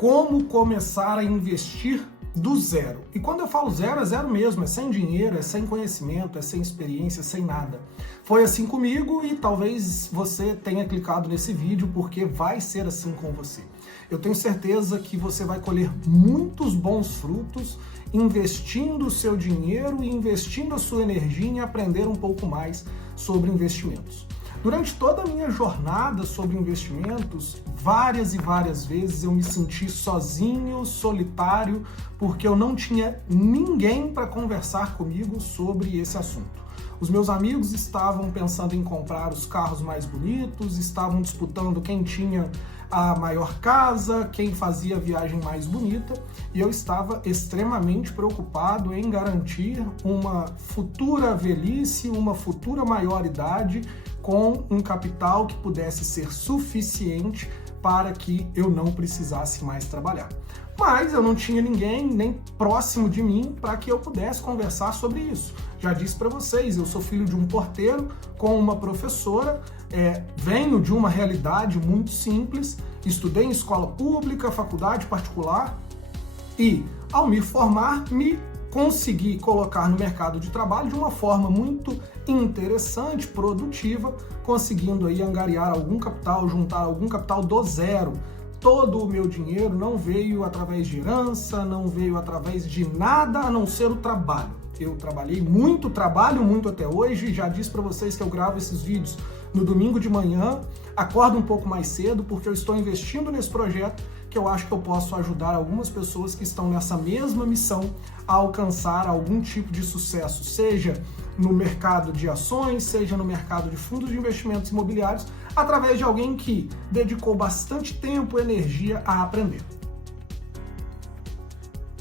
Como começar a investir do zero. E quando eu falo zero, é zero mesmo, é sem dinheiro, é sem conhecimento, é sem experiência, sem nada. Foi assim comigo e talvez você tenha clicado nesse vídeo porque vai ser assim com você. Eu tenho certeza que você vai colher muitos bons frutos investindo o seu dinheiro e investindo a sua energia em aprender um pouco mais sobre investimentos. Durante toda a minha jornada sobre investimentos, várias e várias vezes eu me senti sozinho, solitário, porque eu não tinha ninguém para conversar comigo sobre esse assunto. Os meus amigos estavam pensando em comprar os carros mais bonitos, estavam disputando quem tinha a maior casa, quem fazia a viagem mais bonita, e eu estava extremamente preocupado em garantir uma futura velhice, uma futura maioridade com um capital que pudesse ser suficiente para que eu não precisasse mais trabalhar. Mas eu não tinha ninguém nem próximo de mim para que eu pudesse conversar sobre isso. Já disse para vocês, eu sou filho de um porteiro com uma professora, venho de uma realidade muito simples, estudei em escola pública, faculdade particular e, ao me formar, me consegui colocar no mercado de trabalho de uma forma muito interessante, produtiva, conseguindo aí angariar algum capital, juntar algum capital do zero. Todo o meu dinheiro não veio através de herança, não veio através de nada a não ser o trabalho. Eu trabalhei muito, trabalho muito até hoje, já disse para vocês que eu gravo esses vídeos no domingo de manhã, acordo um pouco mais cedo porque eu estou investindo nesse projeto que eu acho que eu posso ajudar algumas pessoas que estão nessa mesma missão a alcançar algum tipo de sucesso, seja no mercado de ações, seja no mercado de fundos de investimentos imobiliários, através de alguém que dedicou bastante tempo e energia a aprender.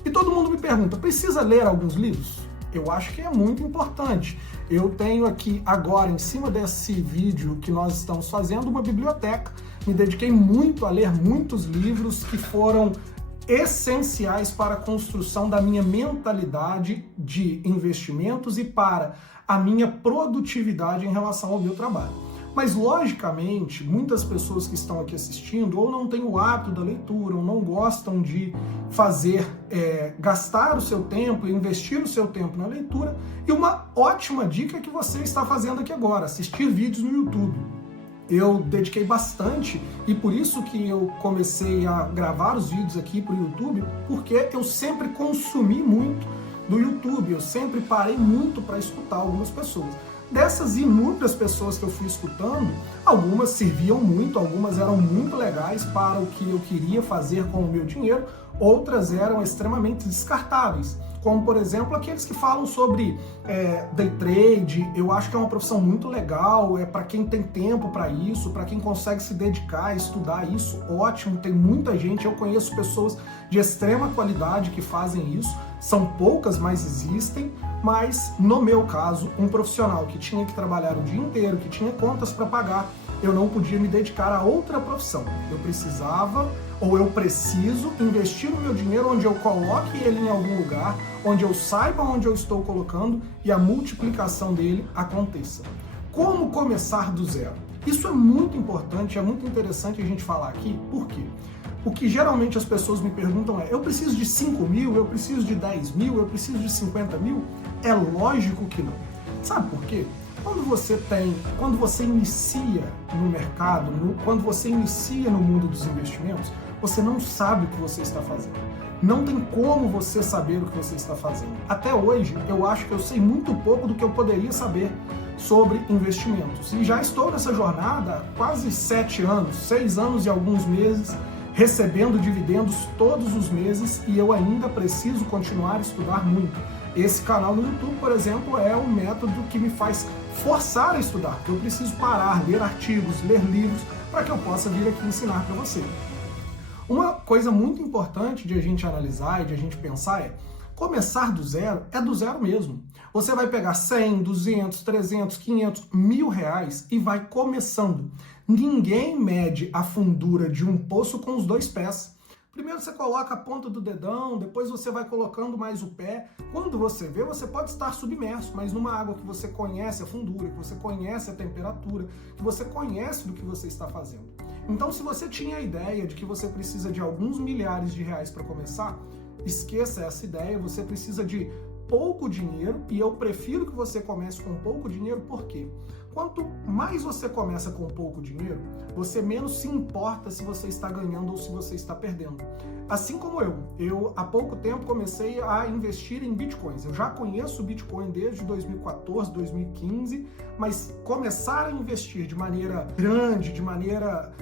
E todo mundo me pergunta, precisa ler alguns livros? Eu acho que é muito importante. Eu tenho aqui agora, em cima desse vídeo que nós estamos fazendo, uma biblioteca. Me dediquei muito a ler muitos livros que foram essenciais para a construção da minha mentalidade de investimentos e para a minha produtividade em relação ao meu trabalho. Mas, logicamente, muitas pessoas que estão aqui assistindo ou não têm o hábito da leitura, ou não gostam de gastar o seu tempo e investir o seu tempo na leitura. E uma ótima dica é que você está fazendo aqui agora, assistir vídeos no YouTube. Eu dediquei bastante e por isso que eu comecei a gravar os vídeos aqui para o YouTube, porque eu sempre consumi muito do YouTube, eu sempre parei muito para escutar algumas pessoas. Dessas inúmeras pessoas que eu fui escutando, algumas serviam muito, algumas eram muito legais para o que eu queria fazer com o meu dinheiro, outras eram extremamente descartáveis. Como, por exemplo, aqueles que falam sobre day trade. Eu acho que é uma profissão muito legal, para quem tem tempo para isso, para quem consegue se dedicar, estudar isso, ótimo, tem muita gente, eu conheço pessoas de extrema qualidade que fazem isso, são poucas, mas existem, mas no meu caso, um profissional que tinha que trabalhar o dia inteiro, que tinha contas para pagar, eu não podia me dedicar a outra profissão. Eu precisava, ou eu preciso, investir o meu dinheiro onde eu coloque ele em algum lugar, onde eu saiba onde eu estou colocando e a multiplicação dele aconteça. Como começar do zero? Isso é muito importante, é muito interessante a gente falar aqui, por quê? O que geralmente as pessoas me perguntam eu preciso de 5 mil, eu preciso de 10 mil, eu preciso de 50 mil? É lógico que não. Sabe por quê? Quando você inicia no mercado, quando você inicia no mundo dos investimentos, você não sabe o que você está fazendo. Não tem como você saber o que você está fazendo. Até hoje, eu acho que eu sei muito pouco do que eu poderia saber sobre investimentos. E já estou nessa jornada há quase 7 anos, 6 anos e alguns meses, recebendo dividendos todos os meses e eu ainda preciso continuar a estudar muito. Esse canal no YouTube, por exemplo, é um método que me faz forçar a estudar, porque eu preciso parar, ler artigos, ler livros, para que eu possa vir aqui ensinar para você. Uma coisa muito importante de a gente analisar e de a gente pensar começar do zero é do zero mesmo. Você vai pegar 100, 200, 300, 500, R$1.000 e vai começando. Ninguém mede a fundura de um poço com os 2 pés. Primeiro você coloca a ponta do dedão, depois você vai colocando mais o pé. Quando você vê, você pode estar submerso, mas numa água que você conhece a fundura, que você conhece a temperatura, que você conhece do que você está fazendo. Então, se você tinha a ideia de que você precisa de alguns milhares de reais para começar, esqueça essa ideia, você precisa de pouco dinheiro, e eu prefiro que você comece com pouco dinheiro, por quê? Quanto mais você começa com pouco dinheiro, você menos se importa se você está ganhando ou se você está perdendo. Assim como eu há pouco tempo comecei a investir em bitcoins. Eu já conheço o Bitcoin desde 2014, 2015, mas começar a investir de maneira grande, de maneira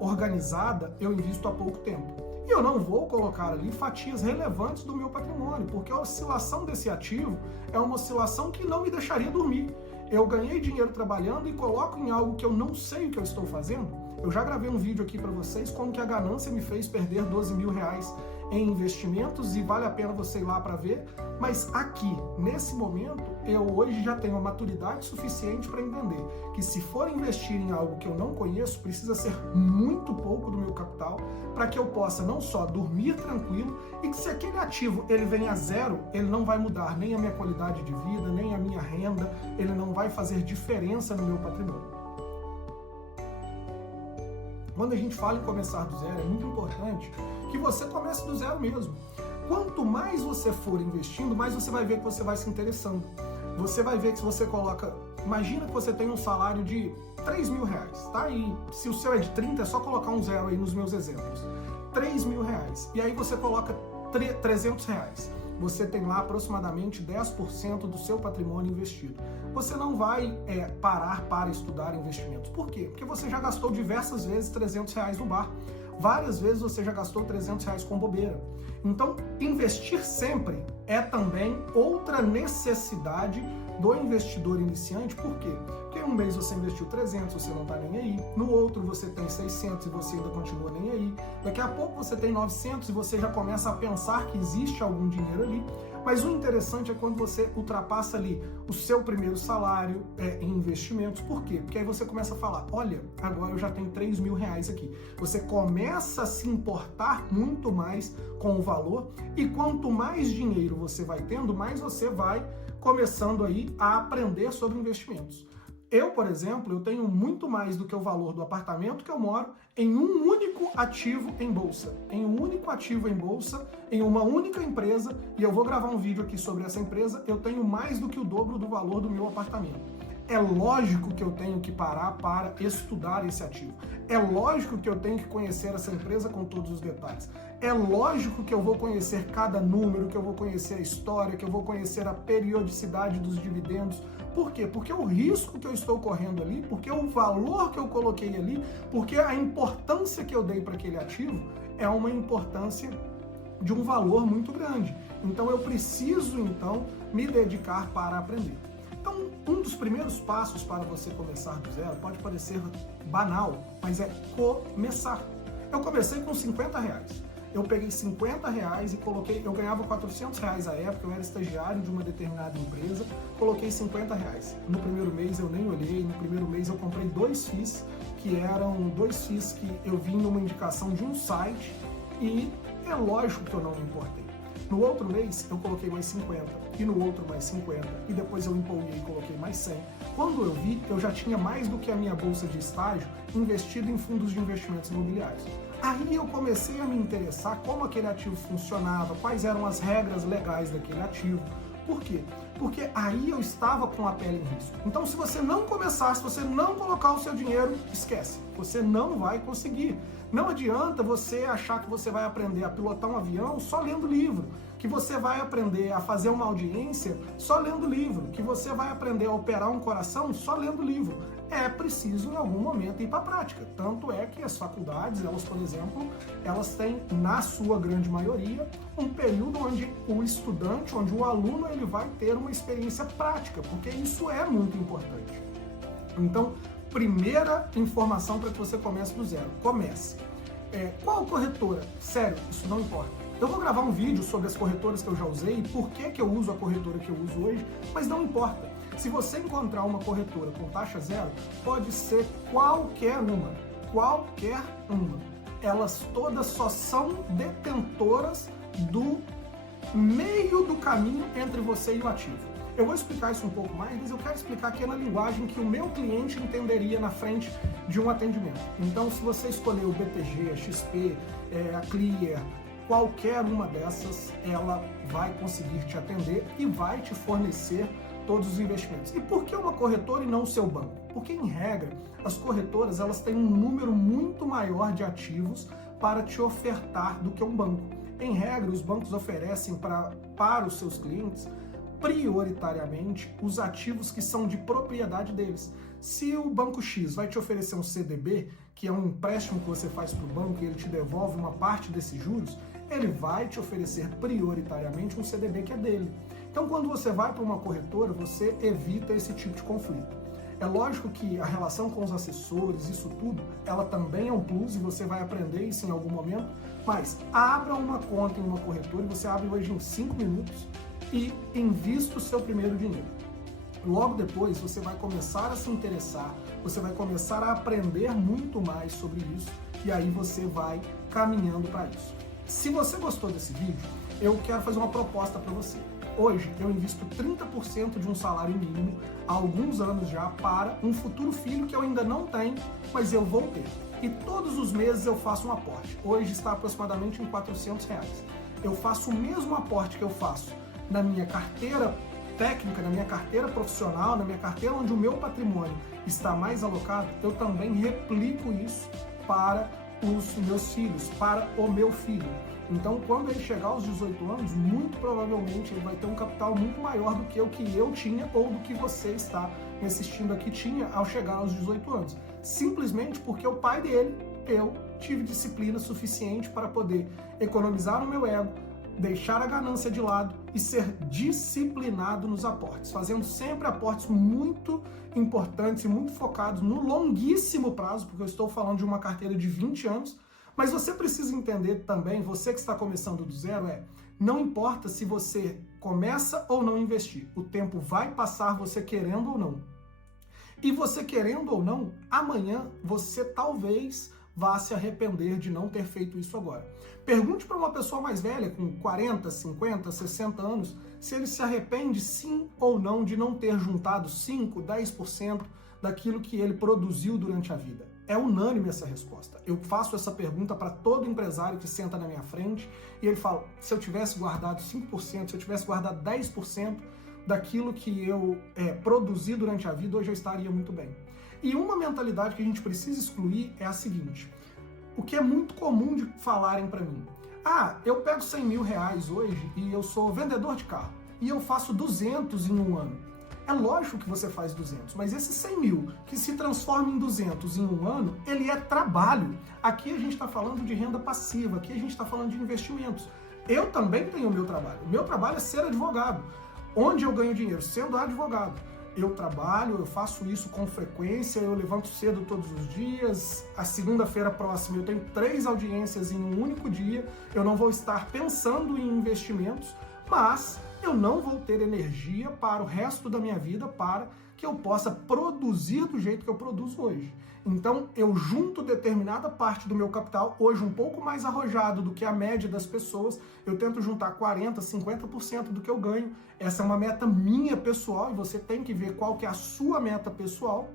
organizada, eu invisto há pouco tempo. E eu não vou colocar ali fatias relevantes do meu patrimônio, porque a oscilação desse ativo é uma oscilação que não me deixaria dormir. Eu ganhei dinheiro trabalhando e coloco em algo que eu não sei o que eu estou fazendo. Eu já gravei um vídeo aqui para vocês como que a ganância me fez perder 12 mil reais em investimentos, e vale a pena você ir lá para ver. Mas aqui, nesse momento, eu hoje já tenho a maturidade suficiente para entender que se for investir em algo que eu não conheço, precisa ser muito pouco do meu capital para que eu possa não só dormir tranquilo, e que se aquele ativo ele vem a zero, ele não vai mudar nem a minha qualidade de vida, nem a minha renda, ele não vai fazer diferença no meu patrimônio. Quando a gente fala em começar do zero, é muito importante que você comece do zero mesmo. Quanto mais você for investindo, mais você vai ver que você vai se interessando. Você vai ver que se você coloca... Imagina que você tem um salário de 3 mil reais, tá? E se o seu é de 30, é só colocar um zero aí nos meus exemplos. 3 mil reais. E aí você coloca 300 reais. Você tem lá aproximadamente 10% do seu patrimônio investido. Você não vai parar para estudar investimentos. Por quê? Porque você já gastou diversas vezes 300 reais no bar. Várias vezes você já gastou 300 reais com bobeira. Então, investir sempre é também outra necessidade do investidor iniciante. Por quê? Porque um mês você investiu 300, você não está nem aí. No outro você tem 600 e você ainda continua nem aí. Daqui a pouco você tem 900 e você já começa a pensar que existe algum dinheiro ali. Mas o interessante é quando você ultrapassa ali o seu primeiro salário em investimentos. Por quê? Porque aí você começa a falar, olha, agora eu já tenho 3 mil reais aqui. Você começa a se importar muito mais com o valor, e quanto mais dinheiro você vai tendo, mais você vai começando aí a aprender sobre investimentos. Eu, por exemplo, eu tenho muito mais do que o valor do apartamento que eu moro em um único ativo em bolsa. Em um único ativo em bolsa, em uma única empresa, e eu vou gravar um vídeo aqui sobre essa empresa, eu tenho mais do que o dobro do valor do meu apartamento. É lógico que eu tenho que parar para estudar esse ativo. É lógico que eu tenho que conhecer essa empresa com todos os detalhes. É lógico que eu vou conhecer cada número, que eu vou conhecer a história, que eu vou conhecer a periodicidade dos dividendos. Por quê? Porque o risco que eu estou correndo ali, porque o valor que eu coloquei ali, porque a importância que eu dei para aquele ativo é uma importância de um valor muito grande. Então eu preciso, me dedicar para aprender. Então, um dos primeiros passos para você começar do zero pode parecer banal, mas é começar. Eu comecei com 50 reais. Eu peguei 50 reais e coloquei, eu ganhava 400 reais à época, eu era estagiário de uma determinada empresa, coloquei 50 reais. No primeiro mês eu nem olhei, no primeiro mês eu comprei 2 FIIs, que eram 2 FIIs que eu vi numa indicação de um site, e é lógico que eu não me importei. No outro mês eu coloquei mais 50, e no outro mais 50, e depois eu empolguei e coloquei mais 100. Quando eu vi, eu já tinha mais do que a minha bolsa de estágio investido em fundos de investimentos imobiliários. Aí eu comecei a me interessar como aquele ativo funcionava, quais eram as regras legais daquele ativo. Por quê? Porque aí eu estava com a pele em risco. Então, se você não começar, se você não colocar o seu dinheiro, esquece. Você não vai conseguir. Não adianta você achar que você vai aprender a pilotar um avião só lendo livro, que você vai aprender a fazer uma audiência só lendo livro, que você vai aprender a operar um coração só lendo livro. É preciso, em algum momento, ir para a prática. Tanto é que as faculdades, elas, por exemplo, elas têm, na sua grande maioria, um período onde o estudante, onde o aluno, ele vai ter uma experiência prática, porque isso é muito importante. Então, primeira informação para que você comece do zero. Comece. Qual corretora? Sério, isso não importa. Eu vou gravar um vídeo sobre as corretoras que eu já usei e por que eu uso a corretora que eu uso hoje, mas não importa. Se você encontrar uma corretora com taxa zero, pode ser qualquer uma. elas todas só são detentoras do meio do caminho entre você e o ativo. Eu vou explicar isso um pouco mais, mas eu quero explicar aqui na linguagem que o meu cliente entenderia na frente de um atendimento. Então, se você escolher o BTG, a XP, a Clear, qualquer uma dessas, ela vai conseguir te atender e vai te fornecer todos os investimentos. E por que uma corretora e não o seu banco? Porque, em regra, as corretoras elas têm um número muito maior de ativos para te ofertar do que um banco. Em regra, os bancos oferecem para os seus clientes prioritariamente os ativos que são de propriedade deles. Se o banco X vai te oferecer um CDB, que é um empréstimo que você faz para o banco e ele te devolve uma parte desses juros, ele vai te oferecer prioritariamente um CDB que é dele. Então, quando você vai para uma corretora, você evita esse tipo de conflito. É lógico que a relação com os assessores, isso tudo, ela também é um plus e você vai aprender isso em algum momento, mas abra uma conta em uma corretora e você abre hoje em 5 minutos e invista o seu primeiro dinheiro. Logo depois você vai começar a se interessar, você vai começar a aprender muito mais sobre isso e aí você vai caminhando para isso. Se você gostou desse vídeo, eu quero fazer uma proposta para você. Hoje eu invisto 30% de um salário mínimo há alguns anos já para um futuro filho que eu ainda não tenho, mas eu vou ter. E todos os meses eu faço um aporte. Hoje está aproximadamente em R$400. Eu faço o mesmo aporte que eu faço na minha carteira técnica, na minha carteira profissional, na minha carteira onde o meu patrimônio está mais alocado, eu também replico isso para os meus filhos, para o meu filho. Então, quando ele chegar aos 18 anos, muito provavelmente ele vai ter um capital muito maior do que o que eu tinha ou do que você está me assistindo aqui tinha ao chegar aos 18 anos. Simplesmente porque o pai dele, eu tive disciplina suficiente para poder economizar no meu ego, deixar a ganância de lado e ser disciplinado nos aportes, fazendo sempre aportes muito importantes e muito focados no longuíssimo prazo, porque eu estou falando de uma carteira de 20 anos, mas você precisa entender também, você que está começando do zero, não importa se você começa ou não investir, o tempo vai passar você querendo ou não. E você querendo ou não, amanhã você talvez vá se arrepender de não ter feito isso agora. Pergunte para uma pessoa mais velha, com 40, 50, 60 anos, se ele se arrepende sim ou não de não ter juntado 5, 10% daquilo que ele produziu durante a vida. É unânime essa resposta. Eu faço essa pergunta para todo empresário que senta na minha frente e ele fala, se eu tivesse guardado 5%, se eu tivesse guardado 10% daquilo que eu produzi durante a vida, hoje eu estaria muito bem. E uma mentalidade que a gente precisa excluir é a seguinte, o que é muito comum de falarem para mim, eu pego 100 mil reais hoje e eu sou vendedor de carro e eu faço 200 em um ano. É lógico que você faz 200, mas esses 100 mil que se transforma em 200 em um ano, ele é trabalho. Aqui a gente está falando de renda passiva, aqui a gente está falando de investimentos. Eu também tenho o meu trabalho. O meu trabalho é ser advogado. Onde eu ganho dinheiro? Sendo advogado. Eu trabalho, eu faço isso com frequência, eu levanto cedo todos os dias, a segunda-feira próxima eu tenho 3 audiências em um único dia, eu não vou estar pensando em investimentos, mas eu não vou ter energia para o resto da minha vida para que eu possa produzir do jeito que eu produzo hoje. Então, eu junto determinada parte do meu capital, hoje um pouco mais arrojado do que a média das pessoas, eu tento juntar 40%, 50% do que eu ganho. Essa é uma meta minha pessoal e você tem que ver qual que é a sua meta pessoal.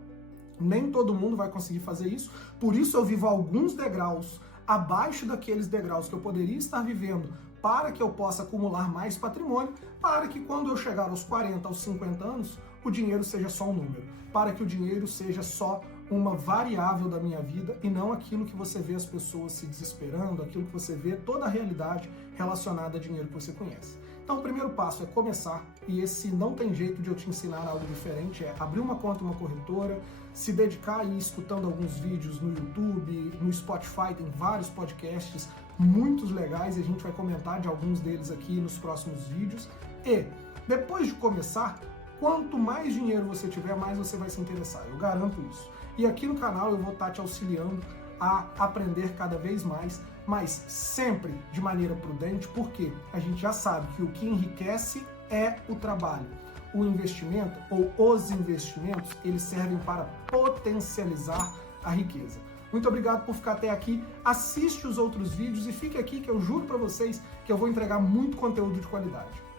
Nem todo mundo vai conseguir fazer isso, por isso eu vivo alguns degraus abaixo daqueles degraus que eu poderia estar vivendo para que eu possa acumular mais patrimônio, para que quando eu chegar aos 40, aos 50 anos, o dinheiro seja só um número, para que o dinheiro seja só uma variável da minha vida e não aquilo que você vê as pessoas se desesperando, aquilo que você vê toda a realidade relacionada a dinheiro que você conhece. Então o primeiro passo é começar, e esse não tem jeito de eu te ensinar algo diferente, é abrir uma conta em uma corretora, se dedicar a ir escutando alguns vídeos no YouTube, no Spotify, tem vários podcasts muito legais e a gente vai comentar de alguns deles aqui nos próximos vídeos. E depois de começar, quanto mais dinheiro você tiver, mais você vai se interessar, eu garanto isso. E aqui no canal eu vou estar te auxiliando a aprender cada vez mais, mas sempre de maneira prudente, porque a gente já sabe que o que enriquece é o trabalho. O investimento ou os investimentos, eles servem para potencializar a riqueza. Muito obrigado por ficar até aqui. Assiste os outros vídeos e fique aqui que eu juro para vocês que eu vou entregar muito conteúdo de qualidade.